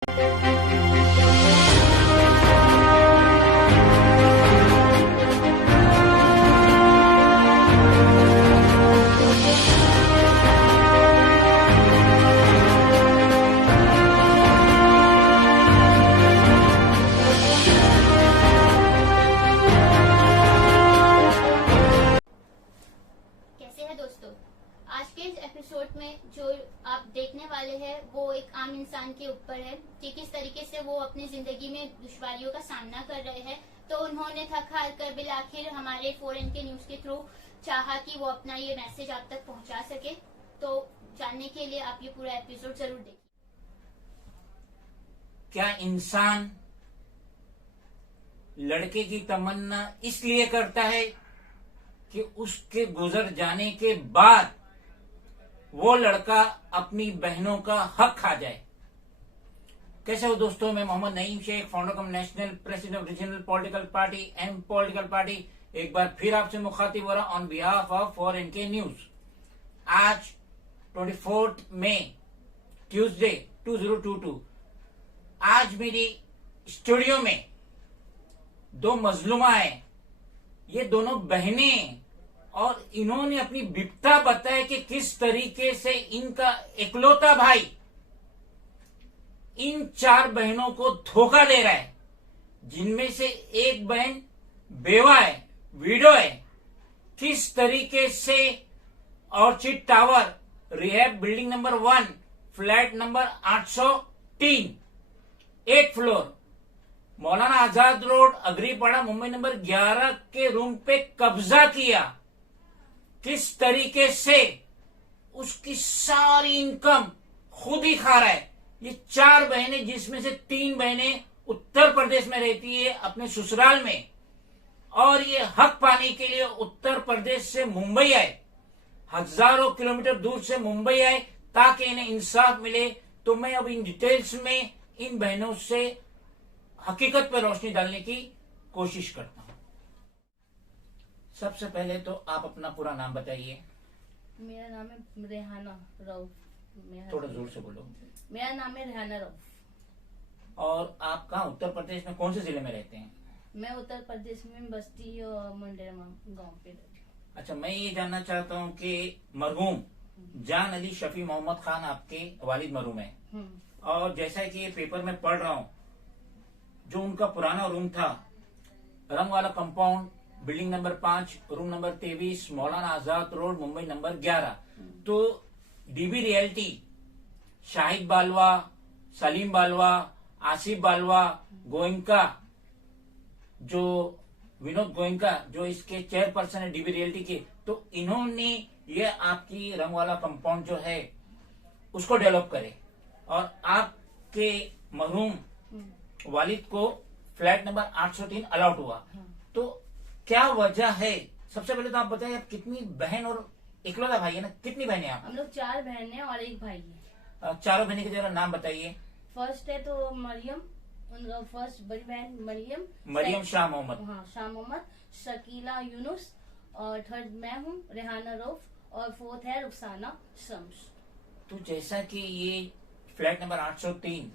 आज के इस एपिसोड में जो आप देखने वाले हैं वो एक आम इंसान के ऊपर है कि किस तरीके से वो अपनी जिंदगी में दुश्वारियों का सामना कर रहे हैं। तो उन्होंने थक हार कर बिल आखिर हमारे 4N के न्यूज के थ्रू चाहा कि वो अपना ये मैसेज आप तक पहुंचा सके। तो जानने के लिए आप ये पूरा एपिसोड जरूर देखिए। क्या इंसान लड़के की तमन्ना इसलिए करता है कि उसके गुजर जाने के बाद वो लड़का अपनी बहनों का हक खा जाए? कैसे हो दोस्तों, मैं Mohammad Naeem Sheikh, founder cum national president of regional political party and political party, एक बार फिर आपसे मुखातिब हो रहा ऑन बिहाफ ऑफ 4N के न्यूज। आज 24 मई ट्यूसडे 2022, आज मेरी स्टूडियो में दो मजलूमा है, ये दोनों बहनें, और इन्होंने अपनी विपता बताया कि किस तरीके से इनका इकलौता भाई इन 4 बहनों को धोखा दे रहा है, जिनमें से एक बहन बेवा है, विडो है। किस तरीके से orchid tower rehab building number 1 flat number 803 8 floor Maulana Azad road Agripada Mumbai number 11 के रूम पे कब्जा किया, किस तरीके से उसकी सारी इनकम खुद ही खा रहा है। ये 4 बहनें, जिसमें से 3 बहनें उत्तर प्रदेश में रहती है अपने ससुराल में, और ये हक पाने के लिए उत्तर प्रदेश से मुंबई आए, हजारों किलोमीटर दूर से मुंबई आए ताकि इन्हें इंसाफ मिले। तो मैं अब इन डिटेल्स में इन बहनों से हकीकत पर रोशनी डालने की कोशिश करता हूं। सबसे पहले तो आप अपना पूरा नाम बताइए। मेरा नाम है रेहाना रऊफ। थोड़ा जोर से बोलो। मेरा नाम है रेहाना रऊफ। और आप कहाँ उत्तर प्रदेश में कौन से जिले में रहते हैं? मैं उत्तर प्रदेश में बस्ती और मंडेरा गांव पे रहती हूँ। अच्छा, मैं ये जानना चाहता हूँ कि मरहूम जान अली शफी मोहम्मद खान आपके वालिद मरहूम है, और जैसा कि ये पेपर में पढ़ रहा हूँ, जो उनका पुराना रूम था रंग वाला compound building number 5 room number 23 Maulana Azad road Mumbai number 11, तो डीबी रियल्टी शाहिद बालवा, सलीम बालवा, आसिफ बालवा, गोयनका, जो विनोद गोयनका जो इसके चेयरपर्सन है डीबी रियल्टी के, तो इन्होंने ये आपकी रंग वाला कंपाउंड जो है उसको डेवलप करे, और आपके मरहूम वालिद को फ्लैट नंबर 803 अलॉट हुआ। तो क्या वजह है? सबसे पहले तो आप बताइए, आप कितनी बहन और इकलौता भाई है ना, कितनी बहनें आप? हम लोग 4 बहन हैं और 1 भाई है। चारों बहनें के जरा नाम बताइए। फर्स्ट है तो मरियम, उनका फर्स्ट बड़ी बहन मरियम शाह मोहम्मद। हाँ, शाह मोहम्मद, शकीला यूनुस, और थर्ड मैं हूँ रेहाना रऊफ, और फोर्थ है रुखसाना शम्स। तो जैसा कि ये flat number 803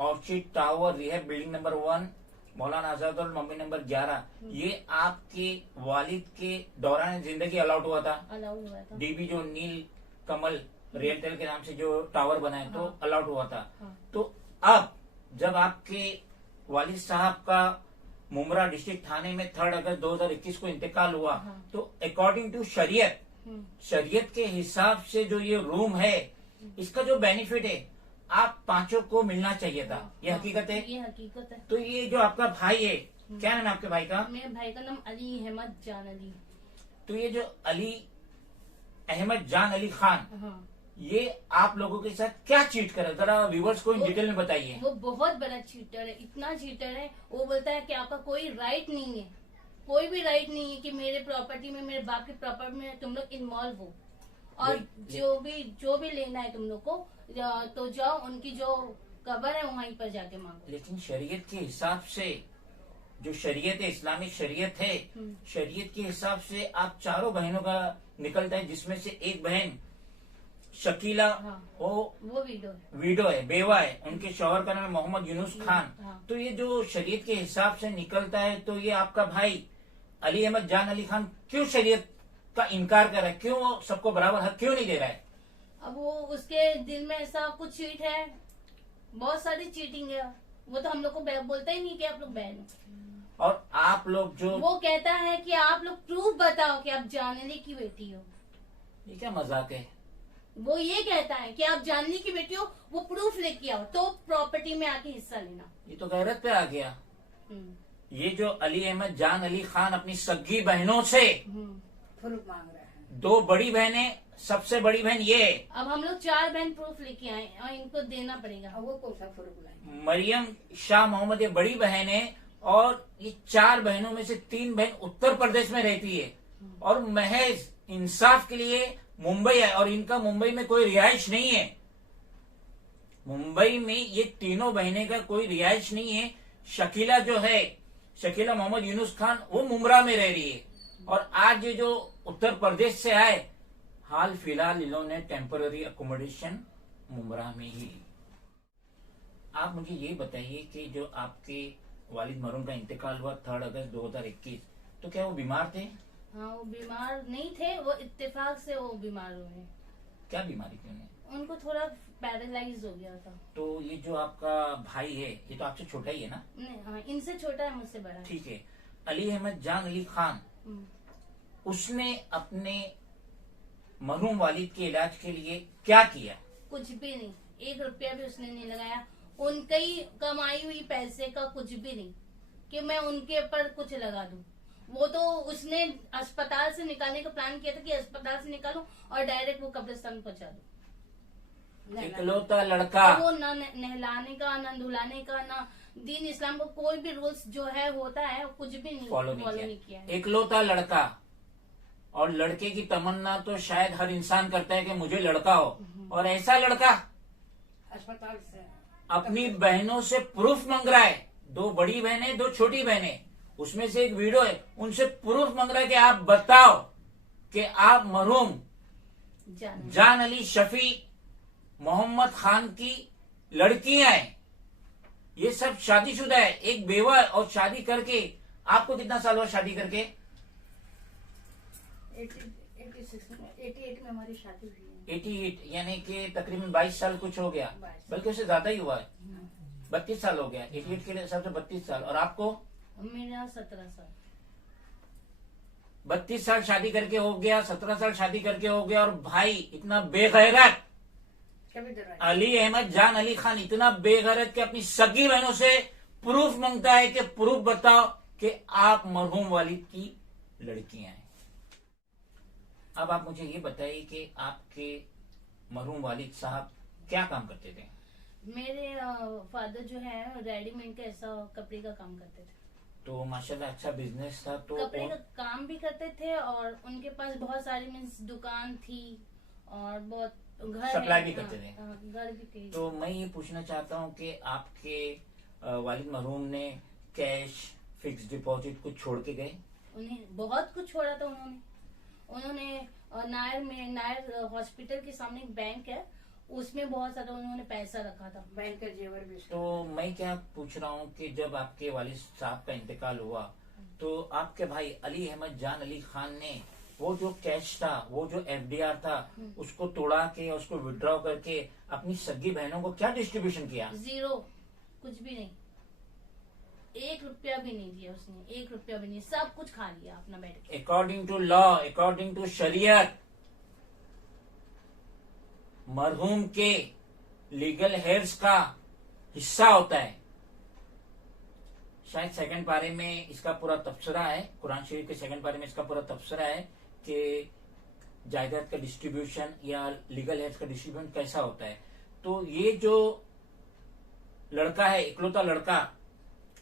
orchid tower rehab building number 1 Maulana Azad और मुंबई नंबर 11, ये आपके वालिद के दौरान जिंदगी अलाउड हुआ था? डीबी जो नील कमल रियल्टेल के नाम से जो टावर बना है, तो अलाउड हुआ था। तो अब जब आपके वालिद साहब का मुमरा डिस्ट्रिक्ट थाने में 3 अगस्त 2021 को इंतकाल हुआ, तो अकॉर्डिंग टू शरीयत के हिसाब से जो ये रूम है, इसका जो बेनिफिट है आप 5 को मिलना चाहिए था। ये हकीकत है? ये हकीकत है। तो ये जो आपका भाई है, क्या नाम है आपके भाई का? मेरे भाई का नाम अली अहमद जान अली। तो ये जो अली अहमद जान अली खान, ये आप लोगों के साथ क्या चीट कर रहा है? जरा व्यूवर्स को इन डिटेल में बताइए। वो बहुत बड़ा चीटर है, इतना चीटर है। वो बोलता है कि आपका कोई राइट नहीं है, कोई भी राइट नहीं है कि मेरे प्रॉपर्टी में, मेरे बाप की प्रॉपर्टी में तुम लोग इन्वॉल्व हो, और जो भी लेना है तुम लोग को तो जाओ, उनकी जो कब्र है वहीं पर जाके मांगो। लेकिन शरीयत के हिसाब से, जो शरीयत है, इस्लामिक शरीयत है, शरीयत के हिसाब से आप 4 बहनों का निकलता है, जिसमें से एक बहन शकीला, हाँ। वो वीडियो है। विडो है, बेवा है, उनके शौहर का नाम है मोहम्मद यूनुस खान। हाँ। तो ये जो शरीयत के हिसाब से निकलता है, तो ये आपका भाई अली अहमद जान अली खान क्यों शरीयत का इनकार कर रहा है? क्यों वो सबको बराबर हक क्यों नहीं दे रहा है? अब वो उसके दिल में ऐसा कुछ चीट है, बहुत सारी चीटिंग है। वो तो हम लोग को बोलता ही नहीं कि आप लोग बहन हो। और आप लोग जो वो कहता है कि आप लोग प्रूफ बताओ कि आप जानने की बेटी हो। ये क्या मजाक है? वो ये कहता है कि आप जानने की बेटी हो, वो प्रूफ लेके आओ तो प्रॉपर्टी में आके हिस्सा लेना। ये तो गैरत पे आ गया। हम्म। ये जो अली अहमद जान अली खान अपनी सगी बहनों से प्रूफ मांग रहा है। 2 बड़ी बहनें, सबसे बड़ी बहन ये है, अब हम लोग 4 बहन प्रूफ लेके आए और इनको देना पड़ेगा। वो कौन सा प्रूफ लाए? मरियम शाह मोहम्मद ये बड़ी बहन है, और ये 4 बहनों में से 3 बहन उत्तर प्रदेश में रहती है, और महज इंसाफ के लिए मुंबई है, और इनका मुंबई में कोई रिहाइश नहीं है। मुंबई में ये तीनों बहनें का कोई रिहाइश नहीं है। शकीला जो है, शकीला मोहम्मद यूनुस खान, वो मुमरा में रह रही है, और आज ये जो उत्तर प्रदेश से आए, हाल फिलहाल इन्होंने टेम्पररी अकोमोडेशन मुमरा में ही ली। आप मुझे ये बताइए कि जो आपके वालिद मरहूम का इंतकाल हुआ 3 अगस्त 2021, तो क्या वो बीमार थे? हाँ, वो बीमार नहीं थे, वो इत्तेफाक से वो बीमार हुए। क्या बीमारी थी उन्हें? उनको थोड़ा पैरालाइज हो गया था। तो ये जो आपका भाई है, ये तो आपसे छोटा ही है ना? नहीं, हाँ, इनसे छोटा है, मुझसे बड़ा है। ठीक है। अली अहमद जान अली खान, हम्म। उसने अपने मरहूम वालिद के इलाज के लिए क्या किया? कुछ भी नहीं, 1 रुपया भी उसने नहीं लगाया। उनकी कमाई हुई पैसे का कुछ भी नहीं कि मैं उनके ऊपर कुछ लगा दूं। वो तो उसने अस्पताल से निकालने का प्लान किया था कि अस्पताल से निकालूं और डायरेक्ट वो कब्रिस्तान पहुंचा दूं। इकलौता लड़का। वो ना नहलाने का, ना धुलाने का, ना दीन इस्लाम का कोई भी रूल्स जो है होता है, कुछ भी नहीं फॉलो नहीं नहीं किया किया। इकलौता लड़का, और लड़के की तमन्ना तो शायद हर इंसान करता है कि मुझे लड़का हो, और ऐसा लड़का अस्पताल से अपनी बहनों से प्रूफ मांग रहा है। 2 बड़ी बहनें, 2 छोटी बहनें, उसमें से एक वीडियो है, उनसे प्रूफ मांग रहा है कि आप बताओ कि आप मरहूम जान अली शफी मोहम्मद खान की लड़कियां हैं। ये सब शादीशुदा है, एक बेवा है, और शादी करके, आपको कितना साल हुआ शादी करके? 88 में हमारी शादी हुई है। 88, यानी कि तकरीबन 22 साल कुछ हो गया, बल्कि उससे ज्यादा ही हुआ है। 32 साल हो गया 88 के हिसाब से 32 साल। और आपको? मेरा 17 साल। 32 साल शादी करके हो गया, 17 साल शादी करके हो गया, और भाई इतना बेगैरत अली अहमद जान अली खान इतना बेगैरत कि अपनी सगी बहनों से प्रूफ मांगता है कि प्रूफ बताओ कि आप मरहूम वालिद की लड़कियां हैं। अब आप मुझे ये बताइए कि आपके मरहूम वालिद साहब क्या काम करते थे? मेरे फादर जो है रेडीमेड का ऐसा कपड़े का काम करते थे। तो माशाल्लाह अच्छा बिजनेस था। तो कपड़े का काम भी करते थे, और उनके पास बहुत सारी मीन्स दुकान थी, और बहुत घर सप्लाई भी करते थे। घर भी थी। तो मैं ये पूछना चाहता हूँ कि आपके वालिद मरहूम ने कैश, फिक्स डिपॉजिट कुछ छोड़ के गए? उन्हें बहुत कुछ छोड़ा था उन्होंने नायर हॉस्पिटल के सामने एक बैंक है, उसमें बहुत सारा उन्होंने पैसा रखा था, बैंक का जेवर भी। तो मैं क्या पूछ रहा हूँ कि जब आपके वालिद साहब का इंतकाल हुआ, तो आपके भाई अली अहमद जान अली खान ने वो जो कैश था, वो जो FDR था, उसको तोड़ा के, उसको विड्रॉ करके अपनी सगी बहनों को क्या डिस्ट्रीब्यूशन किया? 0, कुछ भी नहीं, 1 रुपया भी नहीं दिया उसने, 1 रुपया भी नहीं, सब कुछ खा लिया अपना बैठ के। According to law, according to शरीयत, मरहूम के लीगल हेयर्स का हिस्सा होता है। शायद 2nd पारे में इसका पूरा तबसरा है, कुरान शरीफ के 2nd पारे में इसका पूरा तबसरा है कि जायदाद का डिस्ट्रीब्यूशन या लीगल हेयर्स का डिस्ट्रीब्यूशन कैसा होता है। तो ये जो लड़का है, इकलौता लड़का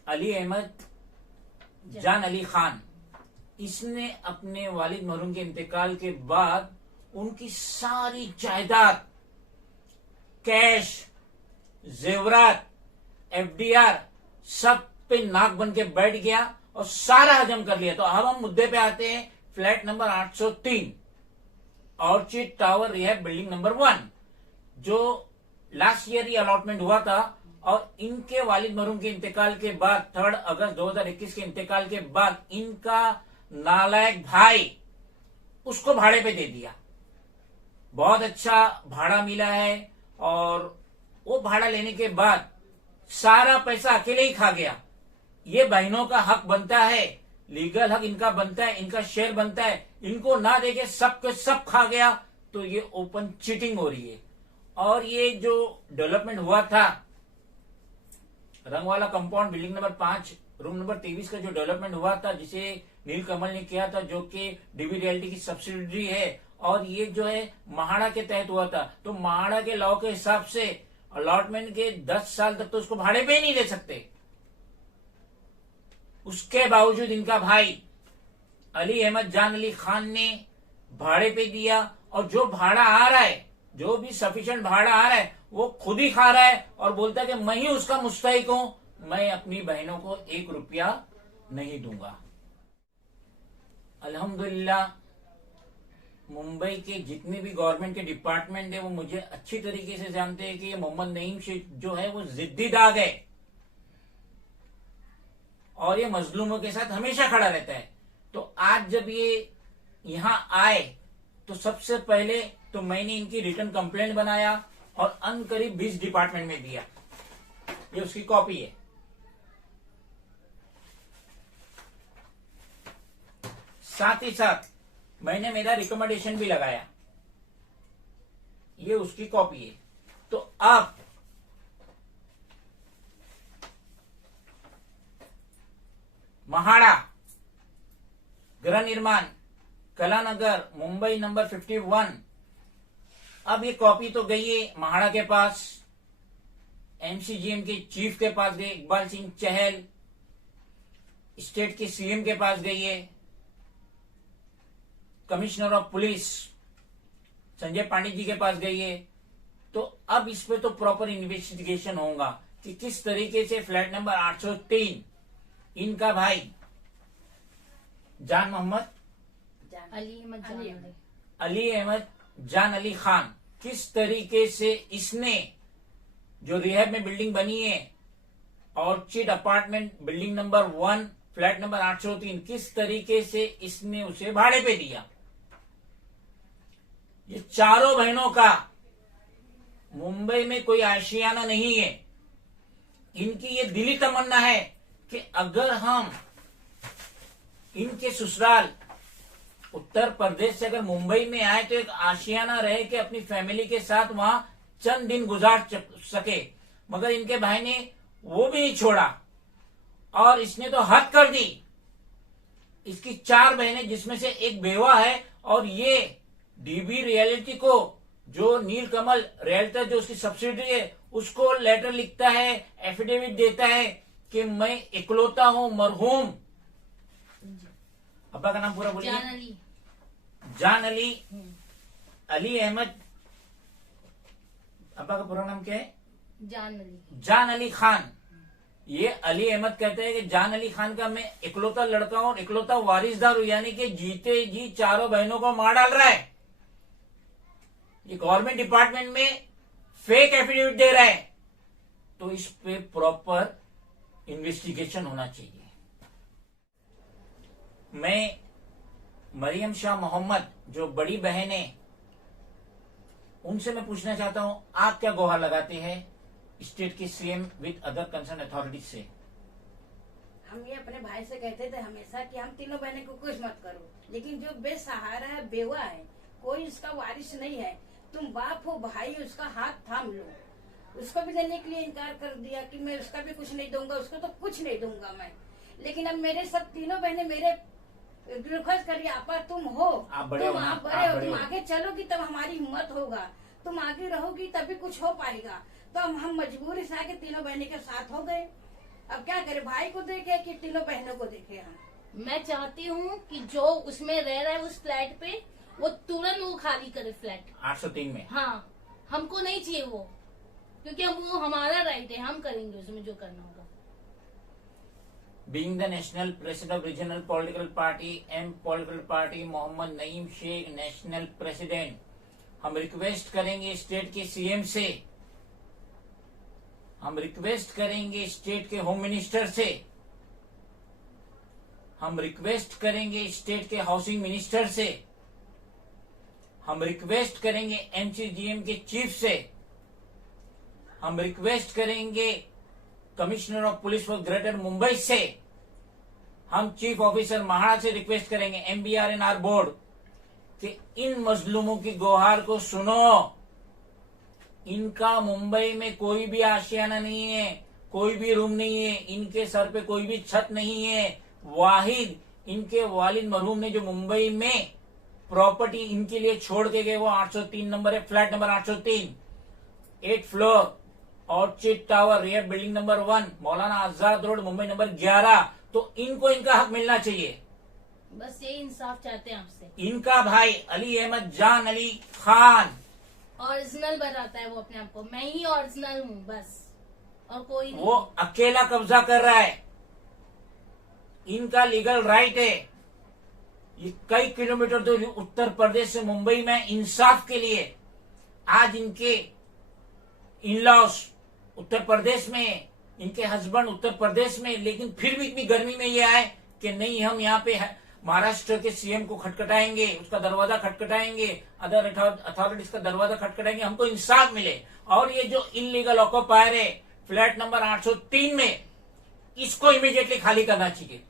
अली अहमद जान अली खान, इसने अपने वालिद मरहूम के इंतकाल के बाद उनकी सारी जायदाद, कैश, जेवरात, FDR सब पे नाक बन के बैठ गया और सारा हजम कर लिया। तो अब हम मुद्दे पे आते हैं, flat number 803। Orchid tower rehab building number 1, जो लास्ट ईयर ही अलॉटमेंट हुआ था। और इनके वालिद मरहूम के इंतकाल के बाद 3 अगस्त 2021 के इंतकाल के बाद इनका नालायक भाई उसको भाड़े पे दे दिया। बहुत अच्छा भाड़ा मिला है और वो भाड़ा लेने के बाद सारा पैसा अकेले ही खा गया। ये बहनों का हक बनता है, लीगल हक इनका बनता है, इनका शेयर बनता है, इनको ना देके सब के सब खा गया। तो ये ओपन चीटिंग हो रही है। और ये जो डेवलपमेंट हुआ था Rangwala compound building number 5 room number 23 का जो डेवलपमेंट हुआ था, जिसे नील कमल ने किया था, जो कि डीबी रियल्टी की सब्सिडरी है, और ये जो है महाड़ा के तहत हुआ था। तो महाड़ा के लॉ के हिसाब से अलॉटमेंट के 10 साल तक तो उसको भाड़े पे ही नहीं दे सकते। उसके बावजूद इनका भाई अली अहमद जान अली खान ने भाड़े पे दिया, और जो भाड़ा आ रहा है, जो भी सफिशिएंट भाड़ा आ रहा है, वो खुद ही खा रहा है और बोलता है कि मैं ही उसका मुस्तहिक हूं, मैं अपनी बहनों को 1 रुपया नहीं दूंगा। अल्हम्दुलिल्लाह मुंबई के जितने भी गवर्नमेंट के डिपार्टमेंट है वो मुझे अच्छी तरीके से जानते हैं कि ये मोहम्मद नईम शेख जो है वो जिद्दी दाग है और ये मजलूमों के साथ हमेशा खड़ा रहता है। तो आज जब ये यहां आए तो सबसे पहले तो मैंने इनकी रिटर्न कंप्लेंट बनाया और अनकरीब 20 डिपार्टमेंट में दिया। ये उसकी कॉपी है। साथ ही साथ मैंने मेरा रिकमेंडेशन भी लगाया। ये उसकी कॉपी है। तो आप महाड़ा गृह निर्माण कलानगर मुंबई नंबर 51, अब ये कॉपी तो गई है महाड़ा के पास, एमसीजीएम के चीफ के पास गई, इकबाल सिंह चहल, स्टेट के सीएम के पास गई है, commissioner of police Sanjay Pandey ji के पास गई है। तो अब इस पे तो प्रॉपर इन्वेस्टिगेशन होगा कि किस तरीके से फ्लैट नंबर 803 इनका भाई जान मोहम्मद अली अहमद जान अली खान किस तरीके से इसने जो रिहैब में बिल्डिंग बनी है orchid apartment building number 1 flat number 803, किस तरीके से इसने उसे भाड़े पे दिया। ये चारों बहनों का मुंबई में कोई आशियाना नहीं है। इनकी ये दिली तमन्ना है कि अगर हम इनके ससुराल उत्तर प्रदेश से अगर मुंबई में आए तो एक आशियाना रहे कि अपनी फैमिली के साथ वहां चंद दिन गुजार सके, मगर इनके भाई ने वो भी नहीं छोड़ा और इसने तो हद कर दी। इसकी 4 बहनें जिसमें से एक बेवा है और ये डीबी रियलिटी को जो नील कमल रियल्टर जो उसकी सब्सिडी है उसको लेटर लिखता है, एफिडेविट देता है कि मैं इकलौता हूं मरहूम। अब्बा का नाम पूरा बोलिए। जान अली अली अहमद। अब्बा का पूरा नाम क्या है? जान अली खान। ये अली अहमद कहते हैं कि जान अली खान का मैं इकलौता लड़का हूं और इकलौता वारिसदार हूं, यानी कि जीते जी चारों बहनों को मार डाल रहा है। ये गवर्नमेंट डिपार्टमेंट में फेक एफिडेविट दे रहा है। तो इस पे प्रॉपर इन्वेस्टिगेशन होना चाहिए। मैं मरियम शाह मोहम्मद जो बड़ी बहन है उनसे मैं पूछना चाहता हूं, आप क्या गुहार लगाते हैं स्टेट के CM with other concern authorities से? हम ये अपने भाई से कहते थे हमेशा कि हम तीनों बहनें को कुछ मत करो, लेकिन जो बेसहारा है, बेवा है, कोई उसका वारिस नहीं है, तुम बाप हो, भाई, उसका हाथ थाम लो। उसको भी देने के लिए इनकार कर दिया कि मैं उसका भी कुछ नहीं दूंगा, उसको तो कुछ नहीं दूंगा मैं। लेकिन अब मेरे सब तीनों बहनें मेरे रिक्वेस्ट करिए, आपा तुम हो, आप बड़े हो, तुम आगे चलोगी तब हमारी हिम्मत होगा, तुम आगे रहोगी तभी कुछ हो पाएगा। तो हम मजबूरी से आके तीनों बहनें के साथ हो गए। अब क्या करें, भाई को देखे कि तीनों बहनों को देखे हम। मैं चाहती हूँ कि जो उसमें रह रहा है उस फ्लैट पे वो तुरंत वो खाली करे फ्लैट 803 में। हाँ, हमको नहीं चाहिए वो, क्योंकि हम वो हमारा राइट है, हम करेंगे उसमें जो करना होगा। being the national president of regional political party M political party Mohammad Naeem Sheikh national president, हम रिक्वेस्ट करेंगे स्टेट के सीएम से, हम रिक्वेस्ट करेंगे स्टेट के होम मिनिस्टर से, हम रिक्वेस्ट करेंगे स्टेट के हाउसिंग मिनिस्टर से, हम रिक्वेस्ट करेंगे एमसीजीएम के चीफ से, हम रिक्वेस्ट करेंगे commissioner of police for greater Mumbai से, हम चीफ ऑफिसर महाड़ा से रिक्वेस्ट करेंगे एमबीआरएनआर बोर्ड कि इन मजलूमों की गुहार को सुनो। इनका मुंबई में कोई भी आशियाना नहीं है, कोई भी रूम नहीं है, इनके सर पे कोई भी छत नहीं है। वाहिद इनके वालिद मरहूम ने जो मुंबई में प्रॉपर्टी इनके लिए छोड़ के गए वो 803 नंबर है, flat number 803, 8 floor, orchid tower, rear building number 1, Maulana Azad road, Mumbai number 11। तो इनको इनका हक मिलना चाहिए। बस यही इंसाफ चाहते हैं आपसे। इनका भाई अली अहमद जान अली खान ओरिजिनल बताता है वो अपने आप को, मैं ही ओरिजिनल हूँ बस, और कोई नहीं। वो अकेला कब्जा कर रहा है, इनका लीगल राइट है। ये कई किलोमीटर दूर उत्तर प्रदेश से मुंबई में इंसाफ के लिए आज इनके इन लॉस उत्तर प्रदेश में, इनके हस्बैंड उत्तर प्रदेश में, लेकिन फिर भी इतनी गर्मी में ये आए कि नहीं हम यहाँ पे महाराष्ट्र के सीएम को खटखटाएंगे, उसका दरवाजा खटखटाएंगे, अदर अथॉरिटीज का दरवाजा खटखटाएंगे, हमको इंसाफ मिले। और ये जो इलीगल ऑक्यूपायर है फ्लैट नंबर 803 में, इसको इमीडिएटली खाली करना चाहिए।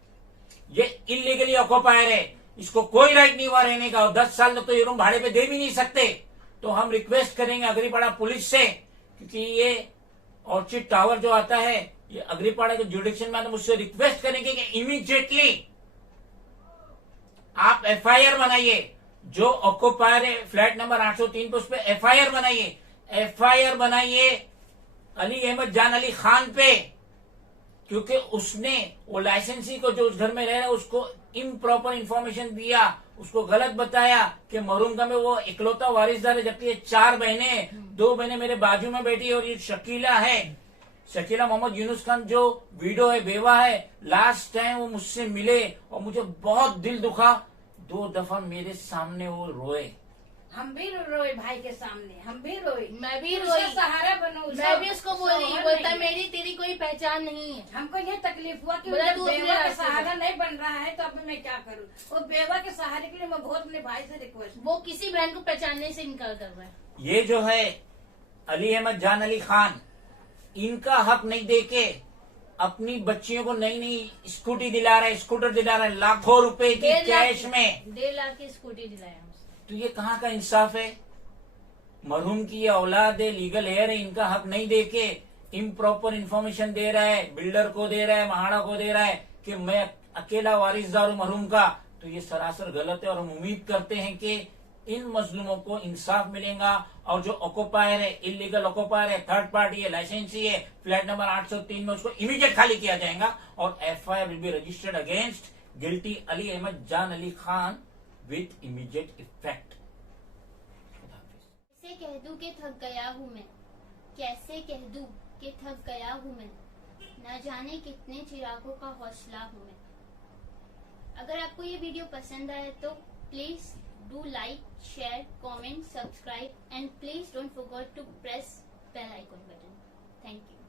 ये इलीगली ऑक्यूपायर है, इसको कोई राइट नहीं हुआ रहने का, और 10 साल तक तो ये रूम भाड़े पे दे भी नहीं सकते। तो हम रिक्वेस्ट करेंगे अग्रीपाड़ा पुलिस से, क्योंकि ये ऑर्चिड टावर जो आता है ये अग्रीपाड़ा के जुडिक्शन में आता है, मुझसे रिक्वेस्ट करेंगे कि इमीडिएटली आप एफआईआर बनाइए। जो ऑक्यूपायर है फ्लैट नंबर 803 पे, उस पर एफआईआर बनाइए, एफआईआर बनाइए अली अहमद जान अली खान पे, क्योंकि उसने वो लाइसेंसी को जो उस घर में रह रहा है उसको इम्प्रॉपर इंफॉर्मेशन दिया, उसको गलत बताया कि मरूम का में वो इकलौता वारिसदार है, जबकि ये 4 बहनें, 2 बहनें मेरे बाजू में बैठी है, और ये शकीला है, शकीला मोहम्मद यूनुस खान जो विडो है, बेवा है। लास्ट टाइम वो मुझसे मिले और मुझे बहुत दिल दुखा, 2 दफा मेरे सामने वो रोए। हम भी रोए भाई के सामने, हम भी रोए, मैं भी उसका रोई, सहारा बनो। मैं भी उसको बोली, शौहर बोलता नहीं है। मेरी तेरी कोई पहचान नहीं है। हमको ये तकलीफ हुआ कि बोला जब तू अपने बेवा का रास्ते सहारा से। नहीं बन रहा है तो अब मैं क्या करूँ। वो बेवा के सहारे के लिए मैं बहुत अपने भाई से रिक्वेस्ट। वो किसी बहन को पहचानने से इनकार कर रहा है। ये जो है अली अहमद जान अली खान, इनका हक नहीं देके अपनी बच्चियों को नई नई स्कूटी दिला रहा है, स्कूटर दिला रहा है, लाखों रुपए की 1.5 लाख कैश में। 1.5 लाख की स्कूटी दिलाया मुझसे। तो ये कहाँ का इंसाफ है। मरहूम की ये औलाद है, लीगल हेयर है, इनका हक नहीं देके इम्प्रॉपर इंफॉर्मेशन दे रहा है, बिल्डर को दे रहा है, महाड़ा को दे रहा है कि मैं अकेला वारिसदार हूं मरहूम का। तो ये सरासर गलत है, और हम उम्मीद करते हैं कि इन मजलूमों को इंसाफ मिलेगा। और जो ऑक्यूपायर है, इलीगल ऑक्यूपायर है, थर्ड पार्टी है, लाइसेंसी है, फ्लैट नंबर 803 में, उसको इमीडिएट खाली किया जाएगा, और FIR will be registered against guilty Ali Ahmed Jan Ali Khan with immediate effect. कैसे कह दूं कि थक गया हूँ मैं, कैसे कह दूं कि थक गया हूँ मैं, न जाने कितने चिरागों का हौसला हूँ मैं। अगर आपको ये वीडियो पसंद आए तो please do like, share, comment, subscribe, and please don't forget to press bell icon button. Thank you.